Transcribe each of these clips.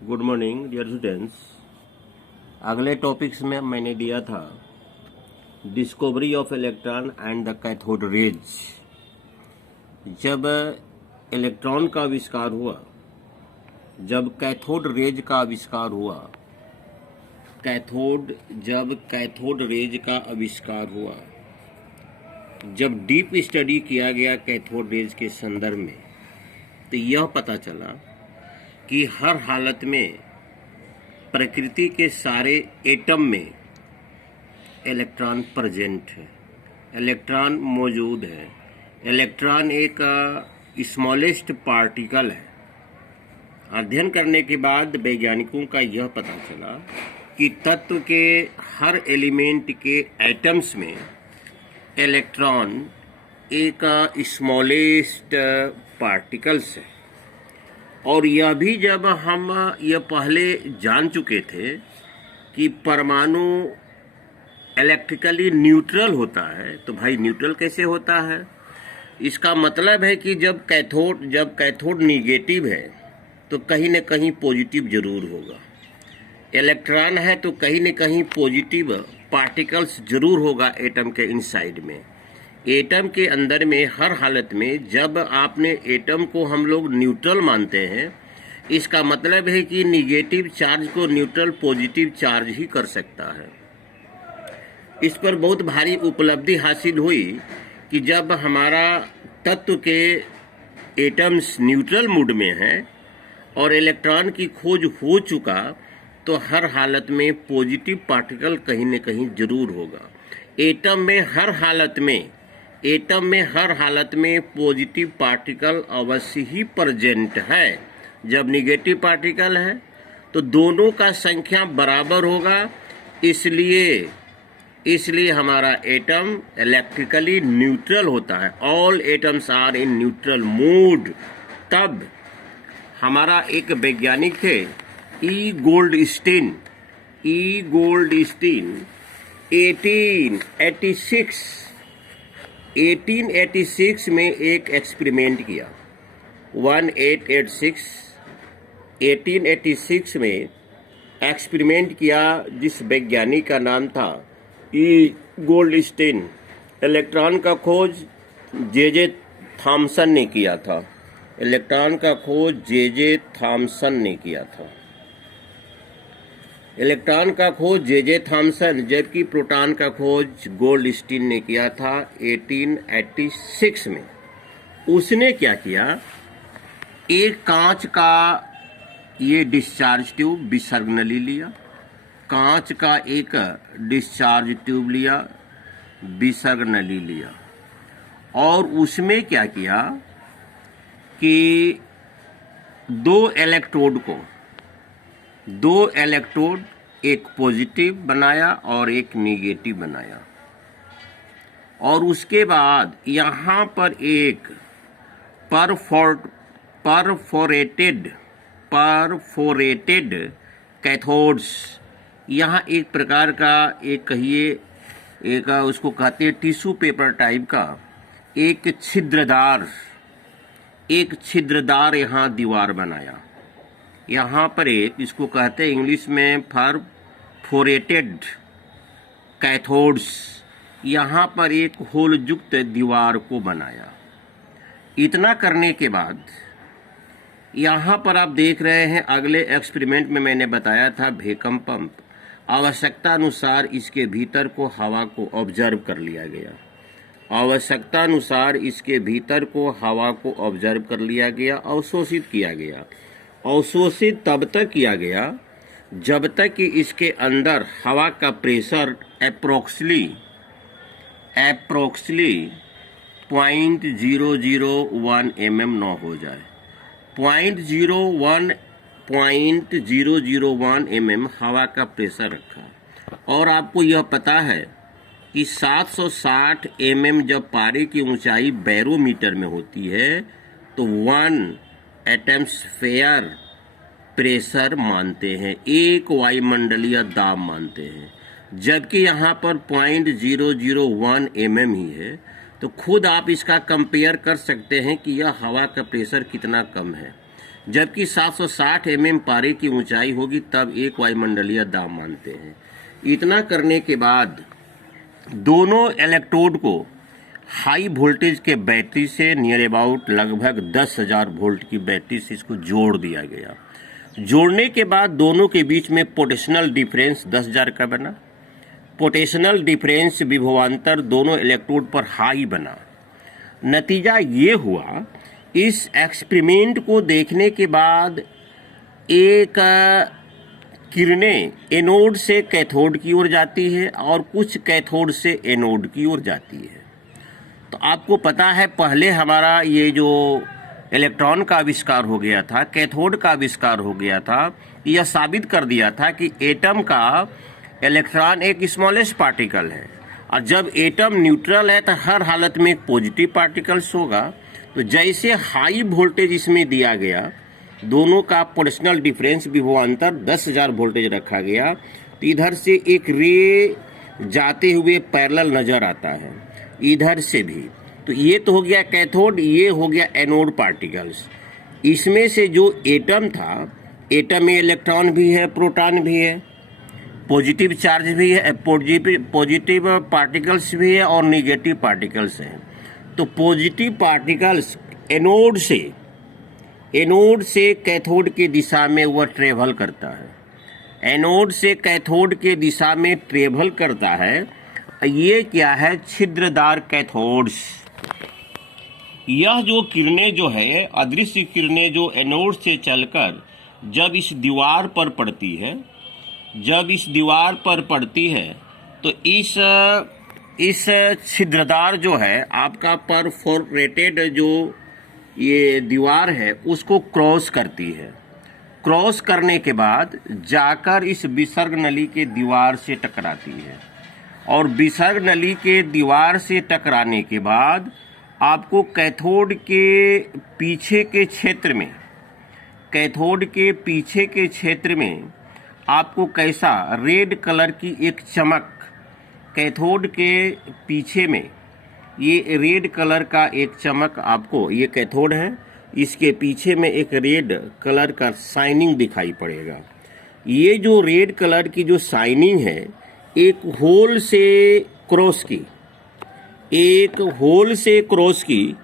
Good morning dear students. अगले topics में मैंने दिया था discovery of electron and the cathode rays. जब इलेक्ट्रॉन का आविष्कार हुआ, जब कैथोड रेज का आविष्कार हुआ, जब कैथोड रेज का आविष्कार हुआ, जब डीप स्टडी किया गया कैथोड रेज के संदर्भ में, तो यह पता चला कि हर हालत में प्रकृति के सारे एटम में इलेक्ट्रॉन प्रेजेंट है, इलेक्ट्रॉन मौजूद है। इलेक्ट्रॉन एक स्मॉलेस्ट पार्टिकल है। अध्ययन करने के बाद वैज्ञानिकों का यह पता चला कि तत्व के हर एलिमेंट के एटम्स में इलेक्ट्रॉन एक स्मॉलेस्ट पार्टिकल्स है। और यह भी जब हम यह पहले जान चुके थे कि परमाणु इलेक्ट्रिकली न्यूट्रल होता है, तो भाई न्यूट्रल कैसे होता है? इसका मतलब है कि जब कैथोड निगेटिव है तो कहीं न कहीं पॉजिटिव जरूर होगा। इलेक्ट्रॉन है तो कहीं न कहीं पॉजिटिव पार्टिकल्स जरूर होगा एटम के इनसाइड में। एटम के अंदर में हर हालत में जब आपने एटम को हम लोग न्यूट्रल मानते हैं, इसका मतलब है कि निगेटिव चार्ज को न्यूट्रल पॉजिटिव चार्ज ही कर सकता है। इस पर बहुत भारी उपलब्धि हासिल हुई कि जब हमारा तत्व के एटम्स न्यूट्रल मूड में हैं और इलेक्ट्रॉन की खोज हो चुका, तो हर हालत में पॉजिटिव पार्टिकल कहीं न कहीं जरूर होगा। एटम में हर हालत में पॉजिटिव पार्टिकल अवश्य ही प्रेजेंट है। जब निगेटिव पार्टिकल है तो दोनों का संख्या बराबर होगा। इसलिए हमारा एटम इलेक्ट्रिकली न्यूट्रल होता है। All atoms are in neutral mood. तब हमारा एक वैज्ञानिक थे ई गोल्डस्टीन 1886 में एक एक्सपेरिमेंट किया। 1886 में एक्सपेरिमेंट किया, जिस वैज्ञानिक का नाम था ई गोल्डस्टीन। इलेक्ट्रॉन का खोज जे थॉमसन ने किया था। इलेक्ट्रॉन का खोज जे थॉमसन, जबकि प्रोटॉन का खोज गोल्डस्टीन ने किया था 1886 में। उसने क्या किया, एक कांच का ये डिस्चार्ज ट्यूब विसर्गनली लिया, कांच का एक डिस्चार्ज ट्यूब लिया, विसर्गनली लिया, और उसमें क्या किया कि दो इलेक्ट्रोड एक पॉजिटिव बनाया और एक निगेटिव बनाया, और उसके बाद यहाँ पर एक परफोरेटेड कैथोड्स, यहाँ एक प्रकार का उसको कहते हैं टिश्यू पेपर टाइप का एक छिद्रदार यहाँ दीवार बनाया। यहाँ पर इसको कहते हैं इंग्लिश में परफोरेटेड कैथोड्स। यहाँ पर एक होल युक्त दीवार को बनाया। इतना करने के बाद यहाँ पर आप देख रहे हैं, अगले एक्सपेरिमेंट में मैंने बताया था वैक्यूम पंप। आवश्यकता अनुसार इसके भीतर को हवा को ऑब्जर्व कर लिया गया। अवशोषित किया गया। अवशोषित तब तक किया गया जब तक कि इसके अंदर हवा का प्रेशर अप्रोक्सीमेटली 0.001 mm न हो जाए। 0.001 mm हवा का प्रेशर रखा। और आपको यह पता है कि 760 mm जब पारे की ऊंचाई बैरोमीटर में होती है तो 1 एटमॉस्फेयर प्रेशर मानते हैं, एक वायुमंडलीय दाब मानते हैं। जबकि यहाँ पर 0.001 mm ही है, तो खुद आप इसका कंपेयर कर सकते हैं कि यह हवा का प्रेशर कितना कम है। जबकि 760 पारे की ऊंचाई होगी तब एक वायुमंडलीय दाब मानते हैं। इतना करने के बाद दोनों इलेक्ट्रोड को हाई वोल्टेज के बैटरी से नियर अबाउट लगभग 10,000 वोल्ट की बैटरी से इसको जोड़ दिया गया। जोड़ने के बाद दोनों के बीच में पोटेंशियल डिफरेंस 10,000 का बना। पोटेंशियल डिफरेंस विभवांतर दोनों इलेक्ट्रोड पर हाई बना। नतीजा ये हुआ, इस एक्सपेरिमेंट को देखने के बाद एक किरणें एनोड से कैथोड की ओर जाती है और कुछ कैथोड से एनोड की ओर जाती है। तो आपको पता है पहले हमारा ये जो इलेक्ट्रॉन का आविष्कार हो गया था, कैथोड का आविष्कार हो गया था, यह साबित कर दिया था कि एटम का इलेक्ट्रॉन एक स्मॉलेस्ट पार्टिकल है और जब एटम न्यूट्रल है तो हर हालत में एक पॉजिटिव पार्टिकल्स होगा। तो जैसे हाई वोल्टेज इसमें दिया गया, दोनों का पोटेंशियल डिफरेंस विभवांतर 10,000 वोल्टेज रखा गया, तो इधर से एक रे जाते हुए पैरेलल नजर आता है, इधर से भी। तो ये तो हो गया कैथोड, ये हो गया एनोड पार्टिकल्स। इसमें से जो एटम था, एटम में इलेक्ट्रॉन भी है, प्रोटॉन भी है, पॉजिटिव चार्ज भी है, पॉजिटिव पार्टिकल्स भी है और निगेटिव पार्टिकल्स हैं। तो पॉजिटिव पार्टिकल्स एनोड से कैथोड के दिशा में वह ट्रेवल करता है। एनोड से कैथोड के दिशा में ट्रेवल करता है। ये क्या है? छिद्रदार कैथोड्स। यह जो किरणें जो है, अदृश्य किरणें जो एनोड से चलकर जब इस दीवार पर पड़ती है, तो इस छिद्रदार जो है आपका परफोरेटेड जो ये दीवार है उसको क्रॉस करती है। क्रॉस करने के बाद जाकर इस विसर्ग नली के दीवार से टकराती है और विसर्ग नली के दीवार से टकराने के बाद आपको कैथोड के पीछे के क्षेत्र में आपको कैसा रेड कलर की एक चमक, कैथोड के पीछे में ये रेड कलर का एक चमक आपको, ये कैथोड है, इसके पीछे में एक रेड कलर का शाइनिंग दिखाई पड़ेगा। ये जो रेड कलर की जो शाइनिंग है एक होल से क्रॉस की,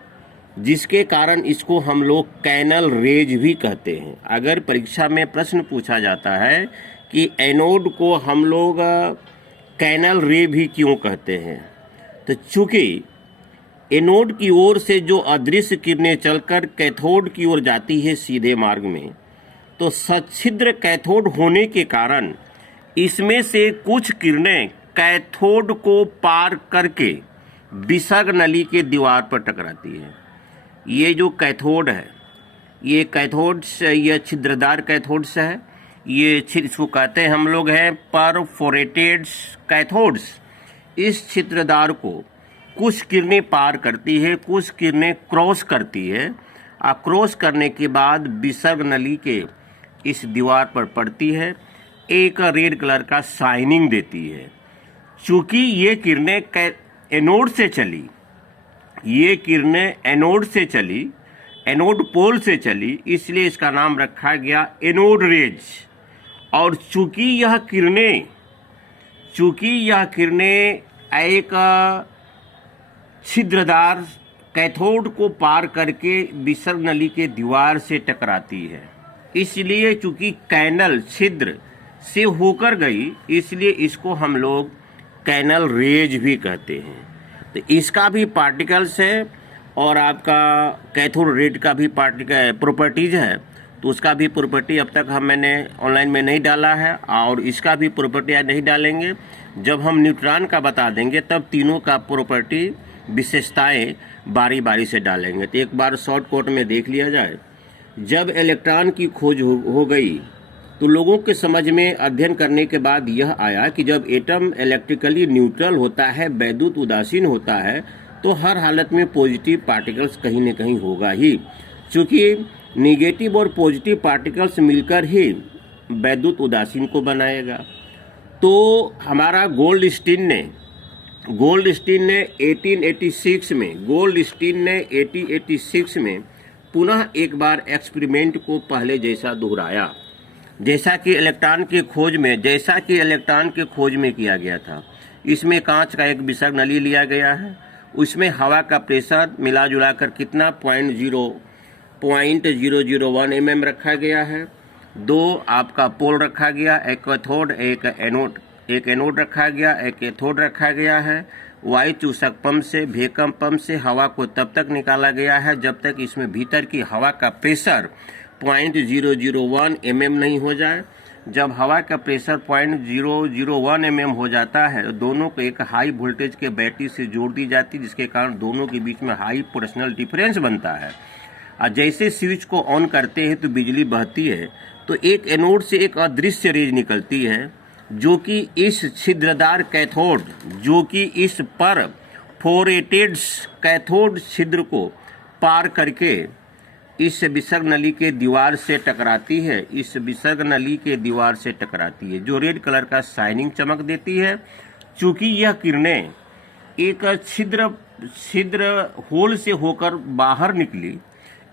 जिसके कारण इसको हम लोग कैनल रेज भी कहते हैं। अगर परीक्षा में प्रश्न पूछा जाता है कि एनोड को हम लोग कैनल रे भी क्यों कहते हैं, तो चूंकि एनोड की ओर से जो अदृश्य किरणें चलकर कैथोड की ओर जाती है सीधे मार्ग में, तो सच्छिद्र कैथोड होने के कारण इसमें से कुछ किरणें कैथोड को पार करके विसर्ग नली के दीवार पर टकराती है। ये जो कैथोड है, ये कैथोड्स, ये छिद्रदार कैथोड्स है। ये इसको कहते हैं हम लोग हैं परफोरेटेड कैथोड्स। इस छिद्रदार को कुछ किरणें पार करती है, कुछ किरणें क्रॉस करती है और क्रॉस करने के बाद विसर्ग नली के इस दीवार पर पड़ती है, एक रेड कलर का शाइनिंग देती है। चूंकि ये किरणें एनोड से चली, एनोड पोल से चली, इसलिए इसका नाम रखा गया एनोड रेज। और चूंकि यह किरणें एक छिद्रदार कैथोड को पार करके विसर्ग नली के दीवार से टकराती है, इसलिए चूंकि कैनल छिद्र से होकर गई, इसलिए इसको हम लोग कैनल रेज भी कहते हैं। तो इसका भी पार्टिकल्स है और आपका कैथोड रेड का भी प्रॉपर्टीज है। तो उसका भी प्रॉपर्टी अब तक मैंने ऑनलाइन में नहीं डाला है और इसका भी प्रॉपर्टी आज नहीं डालेंगे। जब हम न्यूट्रॉन का बता देंगे तब तीनों का प्रॉपर्टी विशेषताएं बारी बारी से डालेंगे। तो एक बार शॉर्ट कोट में देख लिया जाए। जब इलेक्ट्रॉन की खोज हो गई तो लोगों के समझ में अध्ययन करने के बाद यह आया कि जब एटम इलेक्ट्रिकली न्यूट्रल होता है, वैद्युत उदासीन होता है, तो हर हालत में पॉजिटिव पार्टिकल्स कहीं न कहीं होगा ही। चूँकि नेगेटिव और पॉजिटिव पार्टिकल्स मिलकर ही वैद्युत उदासीन को बनाएगा। तो हमारा गोल्डस्टीन ने 1886 में पुनः एक बार एक्सपेरिमेंट को पहले जैसा दोहराया, जैसा कि इलेक्ट्रॉन के खोज में किया गया था। इसमें कांच का एक विसर्ग नली लिया गया है, उसमें हवा का प्रेशर मिला जुला कर कितना 0.001 mm रखा गया है। 2 आपका पोल रखा गया, एक कैथोड एक एनोड रखा गया, एक कैथोड रखा गया है। वायु चूसक पंप से, वैक्यूम पंप से हवा को तब तक निकाला गया है जब तक इसमें भीतर की हवा का प्रेशर 0.001 mm नहीं हो जाए। जब हवा का प्रेशर 0.001 mm हो जाता है, दोनों को एक हाई वोल्टेज के बैटरी से जोड़ दी जाती है, जिसके कारण दोनों के बीच में हाई पोटेंशियल डिफरेंस बनता है। और जैसे स्विच को ऑन करते हैं तो बिजली बहती है, तो एक एनोड से एक अदृश्य रेज निकलती है जो कि इस छिद्रदार कैथोड, जो कि इस पर फोरेटेड कैथोड छिद्र को पार करके इस विसर्ग नली के दीवार से टकराती है, जो रेड कलर का शाइनिंग चमक देती है। चूंकि यह किरणें एक छिद्र होल से होकर बाहर निकली,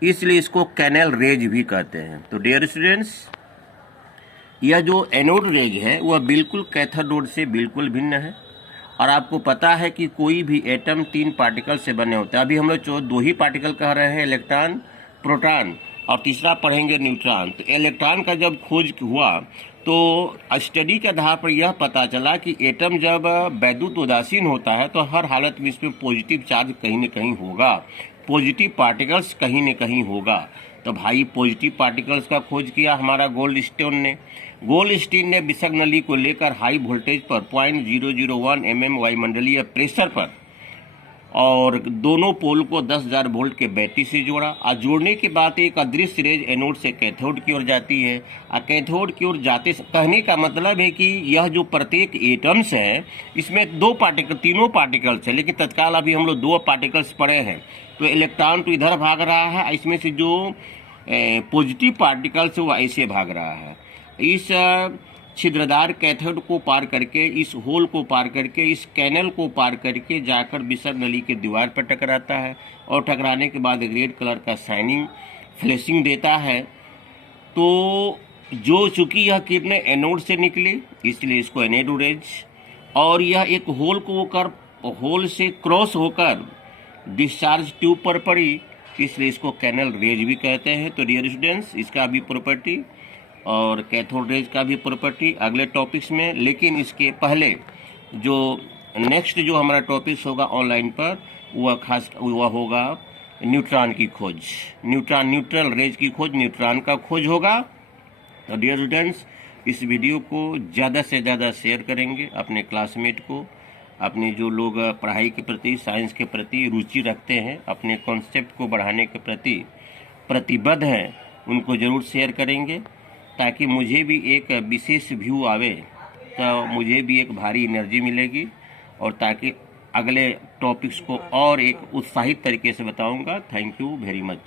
इसलिए इसको कैनेल रेज भी कहते हैं। तो डियर स्टूडेंट्स, यह जो एनोड रेज है वह बिल्कुल कैथोड से बिल्कुल भिन्न है। और आपको पता है कि कोई भी एटम 3 पार्टिकल से बने होते हैं। अभी हम लोग 2 ही पार्टिकल कह रहे हैं, इलेक्ट्रॉन, प्रोटॉन, और तीसरा पढ़ेंगे न्यूट्रॉन। तो इलेक्ट्रॉन का जब खोज हुआ तो स्टडी के आधार पर यह पता चला कि एटम जब वैद्युत उदासीन होता है तो हर हालत में इसमें पॉजिटिव चार्ज कहीं न कहीं होगा, पॉजिटिव पार्टिकल्स कहीं न कहीं होगा। तो भाई पॉजिटिव पार्टिकल्स का खोज किया हमारा गोल्डस्टीन ने विसर्ग नली को लेकर हाई वोल्टेज पर 0.001 mm वायुमंडलीय प्रेशर पर और दोनों पोल को 10,000 वोल्ट के बैटरी से जोड़ा। और जोड़ने के बाद एक अदृश्य रेज एनोड से कैथोड की ओर जाती है। और कैथोड की ओर जाते कहने का मतलब है कि यह जो प्रत्येक एटम्स है इसमें तीनों पार्टिकल्स है, लेकिन तत्काल अभी हम लोग 2 पार्टिकल्स पढ़े हैं। तो इलेक्ट्रॉन तो इधर भाग रहा है, इसमें से जो पॉजिटिव पार्टिकल्स वो ऐसे भाग रहा है। इस छिद्रदार कैथोड को पार करके, इस होल को पार करके, इस कैनल को पार करके जाकर विसर्ग नली के दीवार पर टकराता है और टकराने के बाद एक रेड कलर का शाइनिंग फ्लैशिंग देता है। तो जो चूंकि यह किरणें एनोड से निकली इसलिए इसको एनोड रेज, और यह एक होल से क्रॉस होकर डिस्चार्ज ट्यूब पर पड़ी, इसलिए इसको कैनल रेज भी कहते हैं। तो डियर स्टूडेंट्स, इसका भी प्रॉपर्टी और कैथोड रेज का भी प्रॉपर्टी अगले टॉपिक्स में, लेकिन इसके पहले जो नेक्स्ट जो हमारा टॉपिक्स होगा ऑनलाइन पर वह होगा न्यूट्रॉन की खोज, न्यूट्रल रेज की खोज, न्यूट्रॉन का खोज होगा। तो डियर स्टूडेंट्स, इस वीडियो को ज़्यादा से ज़्यादा शेयर करेंगे अपने क्लासमेट को, अपने जो लोग पढ़ाई के प्रति, साइंस के प्रति रुचि रखते हैं, अपने कॉन्सेप्ट को बढ़ाने के प्रति प्रतिबद्ध हैं, उनको ज़रूर शेयर करेंगे ताकि मुझे भी एक विशेष व्यू आवे, तो मुझे भी एक भारी एनर्जी मिलेगी और ताकि अगले टॉपिक्स को और एक उत्साहित तरीके से बताऊंगा। Thank you very much.